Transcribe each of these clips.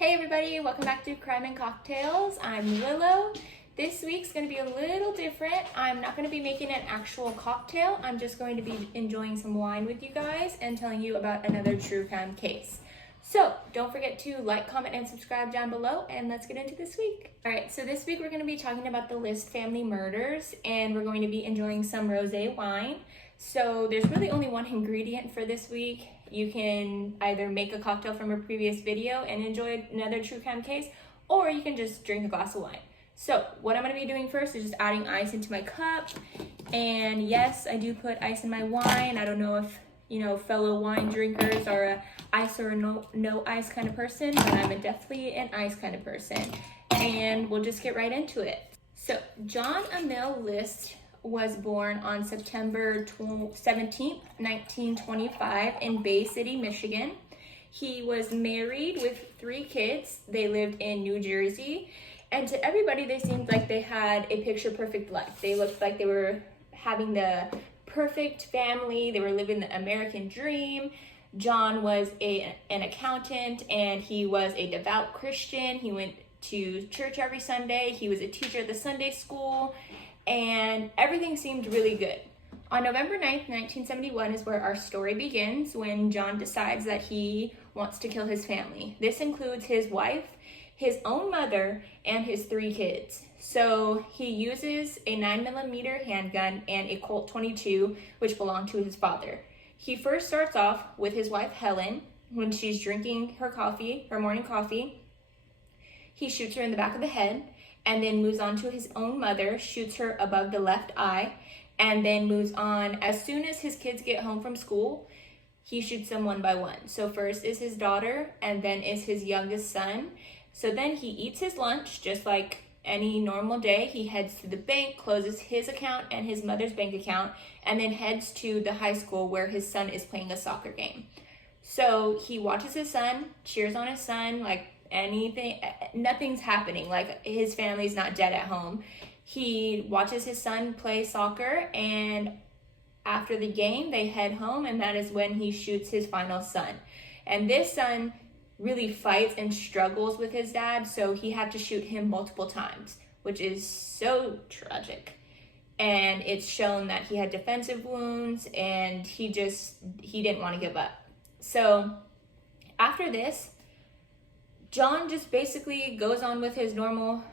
Hey everybody, welcome back to Crime and Cocktails. I'm Willow. This week's going to be a little different. I'm not going to be making an actual cocktail. I'm just going to be enjoying some wine with you guys and telling you about another true crime case. So don't forget to like, comment, and subscribe down below, and let's get into this week. All right, so this week we're going to be talking about the List family murders, and we're going to be enjoying some rosé wine. So there's really only one ingredient for this week. You can either make a cocktail from a previous video and enjoy another true crime case, or you can just drink a glass of wine. So what I'm going to be doing first is just adding ice into my cup. And yes, I do put ice in my wine. I don't know if, fellow wine drinkers are a ice or a no ice kind of person, but I'm definitely an ice kind of person. And we'll just get right into it. So John Emil List was born on September 17th, 1925 in Bay City, Michigan. He was married with 3 kids. They lived in New Jersey. And to everybody, they seemed like they had a picture-perfect life. They looked like they were having the perfect family. They were living the American dream. John was an accountant, and he was a devout Christian. He went to church every Sunday. He was a teacher at the Sunday school, and everything seemed really good. On November 9th, 1971 is where our story begins, when John decides that he wants to kill his family. This includes his wife, his own mother, and his 3 kids. So he uses a 9mm handgun and a Colt 22, which belonged to his father. He first starts off with his wife, Helen, when she's drinking her coffee, her morning coffee. He shoots her in the back of the head, and then moves on to his own mother, shoots her above the left eye, and then moves on. As soon as his kids get home from school, he shoots them one by one. So first is his daughter, and then is his youngest son. So then he eats his lunch, just like any normal day. He heads to the bank, closes his account and his mother's bank account, and then heads to the high school where his son is playing a soccer game. So he watches his son, cheers on his son, like nothing's happening, like his family's not dead at home. He watches his son play soccer, and after the game they head home, and that is when he shoots his final son. And this son really fights and struggles with his dad, so he had to shoot him multiple times, which is so tragic. And it's shown that he had defensive wounds, and he didn't want to give up. So after this, John just basically goes on with his normal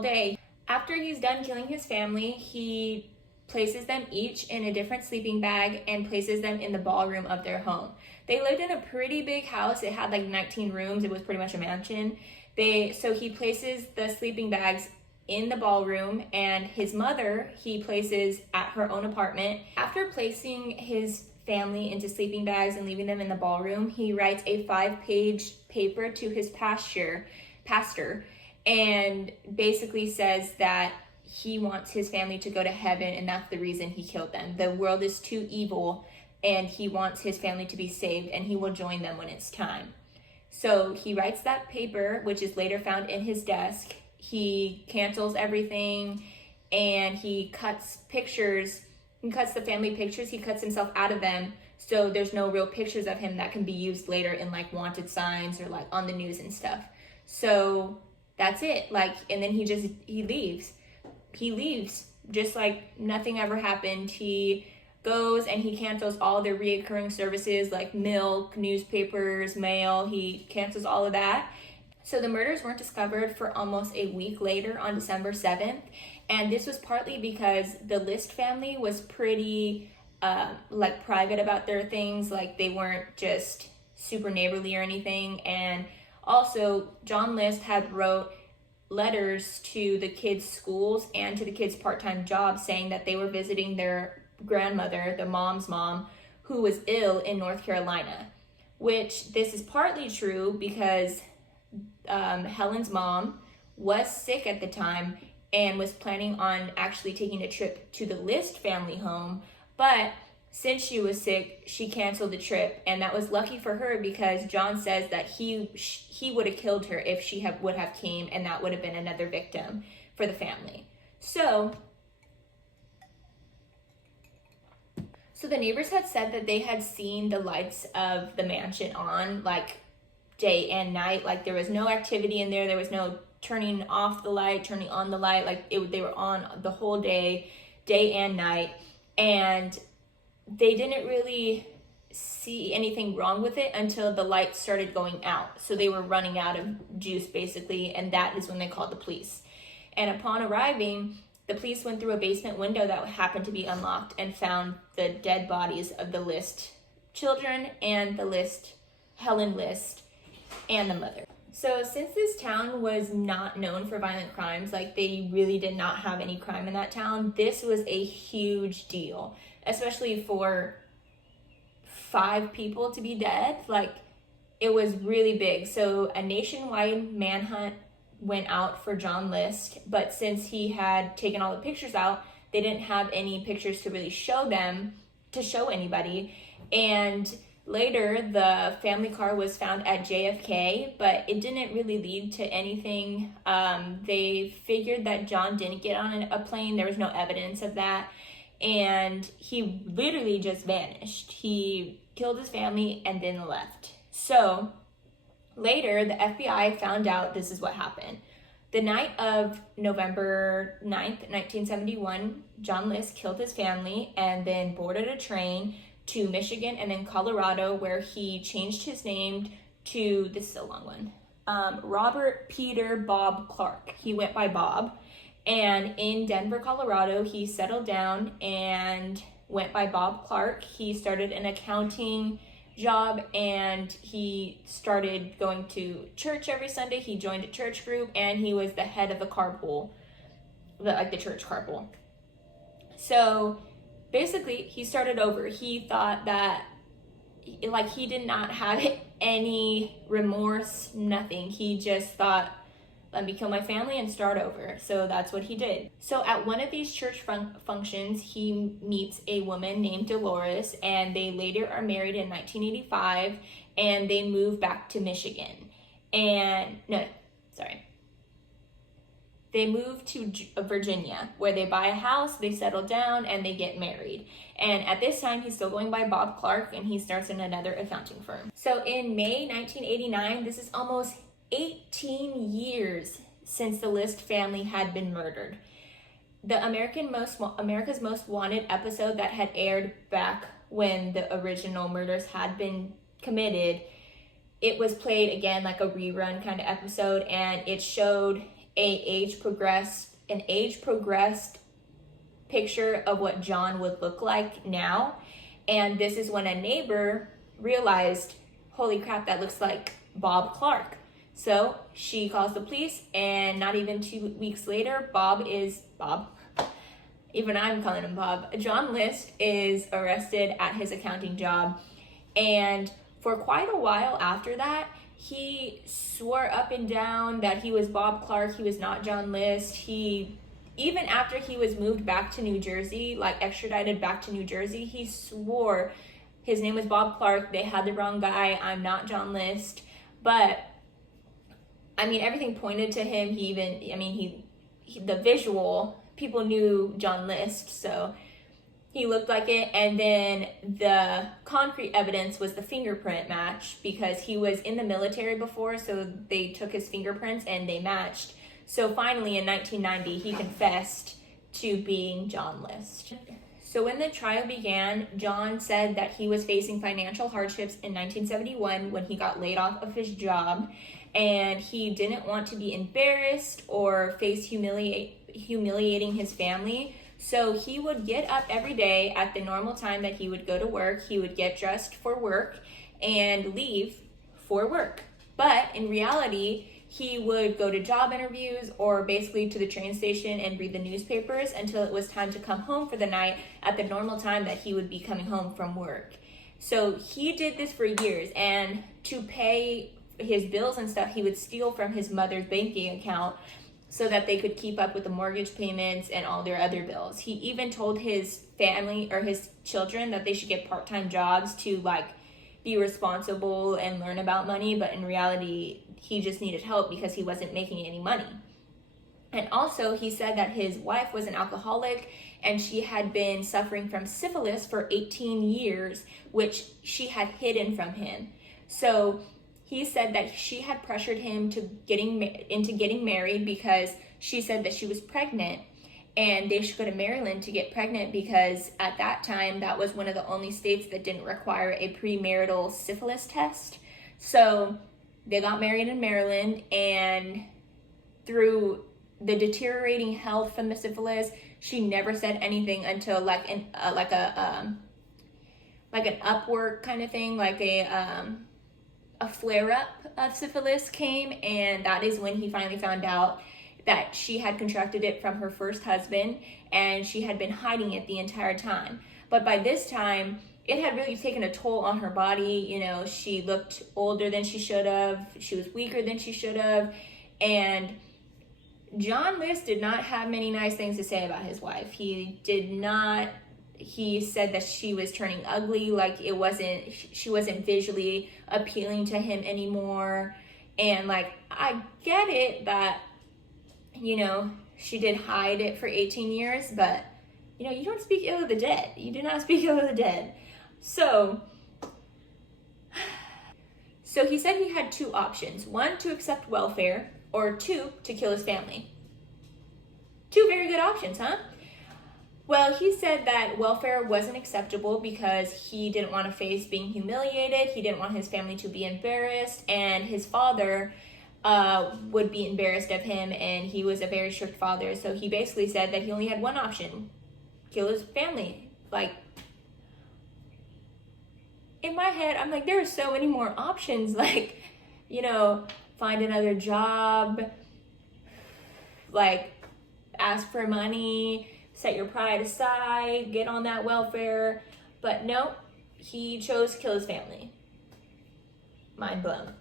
day. After he's done killing his family, he places them each in a different sleeping bag and places them in the ballroom of their home. They lived in a pretty big house. It had like 19 rooms. It was pretty much a mansion. So he places the sleeping bags in the ballroom, and his mother he places at her own apartment. After placing his family into sleeping bags and leaving them in the ballroom, he writes a 5-page paper to his pastor, and basically says that he wants his family to go to heaven, and that's the reason he killed them. The world is too evil, and he wants his family to be saved, and he will join them when it's time. So he writes that paper, which is later found in his desk. He cancels everything, and he cuts pictures. He cuts the family pictures. He cuts himself out of them, so there's no real pictures of him that can be used later in like wanted signs or like on the news and stuff. So that's it. And then he leaves. He leaves just like nothing ever happened. He goes and he cancels all their reoccurring services like milk, newspapers, mail. He cancels all of that. So the murders weren't discovered for almost a week later on December 7th. And this was partly because the List family was pretty private about their things. Like they weren't just super neighborly or anything. And also John List had wrote letters to the kids' schools and to the kids' part-time jobs saying that they were visiting their grandmother, the mom's mom, who was ill in North Carolina. Which this is partly true because Helen's mom was sick at the time and was planning on actually taking a trip to the List family home, but since she was sick, she canceled the trip, and that was lucky for her because John says that he would have killed her if she would have came, and that would have been another victim for the family. So the neighbors had said that they had seen the lights of the mansion on, like day and night. Like there was no activity in there. There was no turning off the light, turning on the light. Like they were on the whole day and night. And they didn't really see anything wrong with it until the lights started going out. So they were running out of juice basically, and that is when they called the police. And upon arriving, the police went through a basement window that happened to be unlocked and found the dead bodies of the List children and the List, Helen List, and the mother. So since this town was not known for violent crimes, like they really did not have any crime in that town, this was a huge deal, especially for 5 people to be dead. Like it was really big. So a nationwide manhunt went out for John List, but since he had taken all the pictures out, they didn't have any pictures to really show them, to show anybody. And later, the family car was found at JFK, but it didn't really lead to anything. They figured that John didn't get on a plane. There was no evidence of that. And he literally just vanished. He killed his family and then left. So later, the FBI found out this is what happened. The night of November 9th, 1971, John List killed his family and then boarded a train to Michigan and then Colorado, where he changed his name to, this is a long one, Robert Peter Bob Clark. He went by Bob. And in Denver, Colorado, he settled down and went by Bob Clark. He started an accounting job and he started going to church every Sunday. He joined a church group and he was the head of the carpool, the church carpool. So basically, he started over. He thought that, like, he did not have any remorse, nothing. He just thought, let me kill my family and start over. So that's what he did. So at one of these church functions, he meets a woman named Dolores, and they later are married in 1985, and they move back to Michigan. They move to Virginia, where they buy a house, they settle down, and they get married. And at this time, he's still going by Bob Clark, and he starts in another accounting firm. So in May 1989, this is almost 18 years since the List family had been murdered. The America's Most Wanted episode that had aired back when the original murders had been committed, it was played again like a rerun kind of episode, and it showed an age progressed picture of what John would look like now. And this is when a neighbor realized, holy crap, that looks like Bob Clark. So she calls the police, and not even 2 weeks later, even I'm calling him Bob, John List is arrested at his accounting job. And for quite a while after that, he swore up and down that he was Bob Clark. He was not John List. Even after he was moved back to New Jersey, like extradited back to New Jersey, he swore his name was Bob Clark. They had the wrong guy. I'm not John List. But I mean, everything pointed to him. The visual, people knew John List, so he looked like it. And then the concrete evidence was the fingerprint match, because he was in the military before, so they took his fingerprints and they matched. So finally in 1990, he confessed to being John List. So when the trial began, John said that he was facing financial hardships in 1971 when he got laid off of his job, and he didn't want to be embarrassed or face humiliating his family. So he would get up every day at the normal time that he would go to work. He would get dressed for work and leave for work. But in reality, he would go to job interviews or basically to the train station and read the newspapers until it was time to come home for the night at the normal time that he would be coming home from work. So he did this for years, and to pay his bills and stuff, he would steal from his mother's banking account so that they could keep up with the mortgage payments and all their other bills. He even told his family or his children that they should get part-time jobs to be responsible and learn about money, but in reality, he just needed help because he wasn't making any money. And also, he said that his wife was an alcoholic and she had been suffering from syphilis for 18 years, which she had hidden from him. So he said that she had pressured him to getting married because she said that she was pregnant and they should go to Maryland to get pregnant because at that time that was one of the only states that didn't require a premarital syphilis test. So they got married in Maryland, and through the deteriorating health from the syphilis, she never said anything until like an upward kind of thing, like a flare up of syphilis came, and that is when he finally found out that she had contracted it from her first husband, and she had been hiding it the entire time. But by this time, it had really taken a toll on her body. You know, she looked older than she should have. She was weaker than she should have. And John List did not have many nice things to say about his wife. He said that she was turning ugly, like she wasn't visually appealing to him anymore. And like, I get it that, you know, she did hide it for 18 years, but you know, you don't speak ill of the dead. You do not speak ill of the dead. So he said he had two options. One, to accept welfare, or two, to kill his family. Two very good options, huh? Well, he said that welfare wasn't acceptable because he didn't want to face being humiliated. He didn't want his family to be embarrassed, and his father would be embarrassed of him, and he was a very strict father. So he basically said that he only had one option: kill his family. Like, in my head, I'm like, there are so many more options. Like, you know, find another job, like ask for money, set your pride aside, get on that welfare. But no, he chose to kill his family. Mind blown.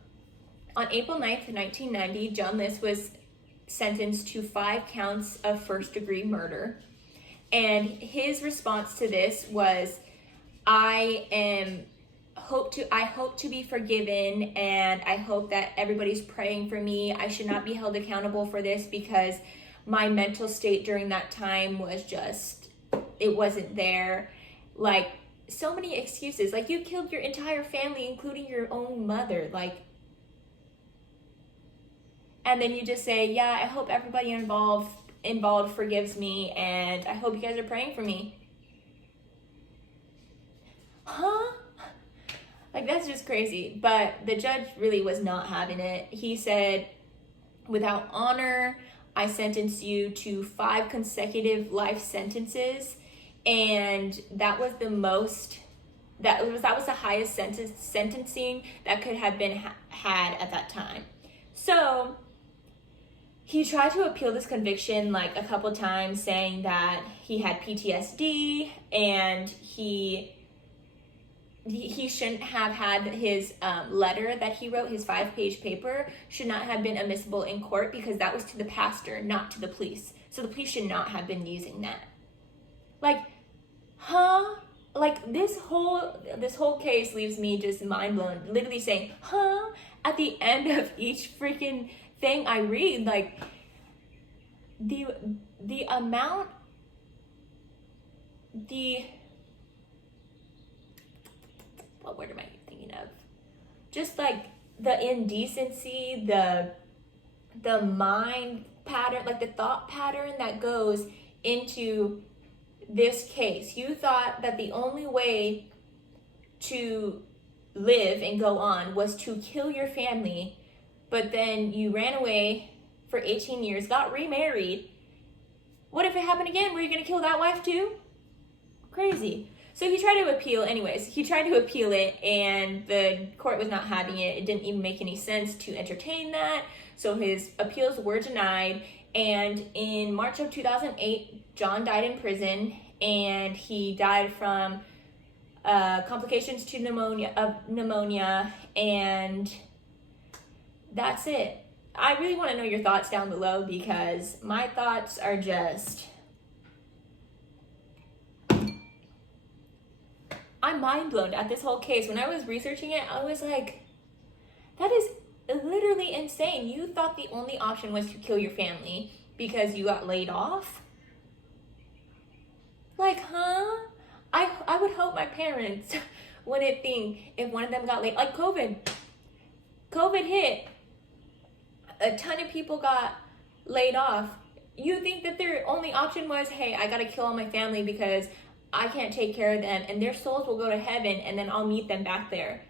On April 9th, 1990, John List was sentenced to 5 counts of first-degree murder. And his response to this was, I hope to be forgiven, and I hope that everybody's praying for me. I should not be held accountable for this because my mental state during that time was just, it wasn't there. Like, so many excuses. Like, you killed your entire family, including your own mother. Like, and then you just say, yeah, I hope everybody involved forgives me, and I hope you guys are praying for me. Huh? Like, that's just crazy. But the judge really was not having it. He said, without honor, I sentence you to 5 consecutive life sentences. And that was the most, that was the highest sentencing that could have been had at that time. So he tried to appeal this conviction like a couple times, saying that he had PTSD and he shouldn't have had his letter that he wrote, his 5-page paper, should not have been admissible in court because that was to the pastor, not to the police. So the police should not have been using that. Like, huh? Like, this whole case leaves me just mind blown, literally saying, huh? At the end of each freaking thing I read, like, the amount, what word am I thinking of? Just like the indecency, the mind pattern, like the thought pattern that goes into this case. You thought that the only way to live and go on was to kill your family, but then you ran away for 18 years, got remarried. What if it happened again? Were you going to kill that wife too? Crazy. So he tried to appeal anyways. He tried to appeal it, and the court was not having it. It didn't even make any sense to entertain that. So his appeals were denied. And in March of 2008, John died in prison, and he died from complications to pneumonia, and that's it. I really want to know your thoughts down below, because my thoughts are just, I'm mind blown at this whole case. When I was researching it, I was like, that is literally insane. You thought the only option was to kill your family because you got laid off? Like, huh? I would hope my parents wouldn't think if one of them got laid, like COVID. COVID hit, a ton of people got laid off. You think that their only option was, hey, I gotta kill all my family because I can't take care of them and their souls will go to heaven and then I'll meet them back there.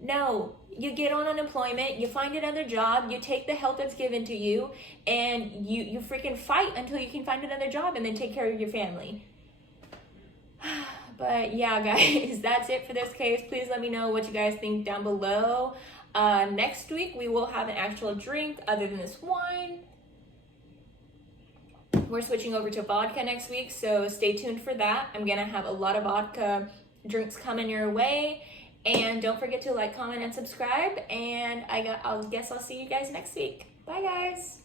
No, you get on unemployment, you find another job, you take the help that's given to you, and you freaking fight until you can find another job and then take care of your family. But yeah, guys, that's it for this case. Please let me know what you guys think down below. Next week, we will have an actual drink other than this wine. We're switching over to vodka next week, so stay tuned for that. I'm gonna have a lot of vodka drinks coming your way. And don't forget to like, comment, and subscribe. And I guess I'll see you guys next week. Bye, guys.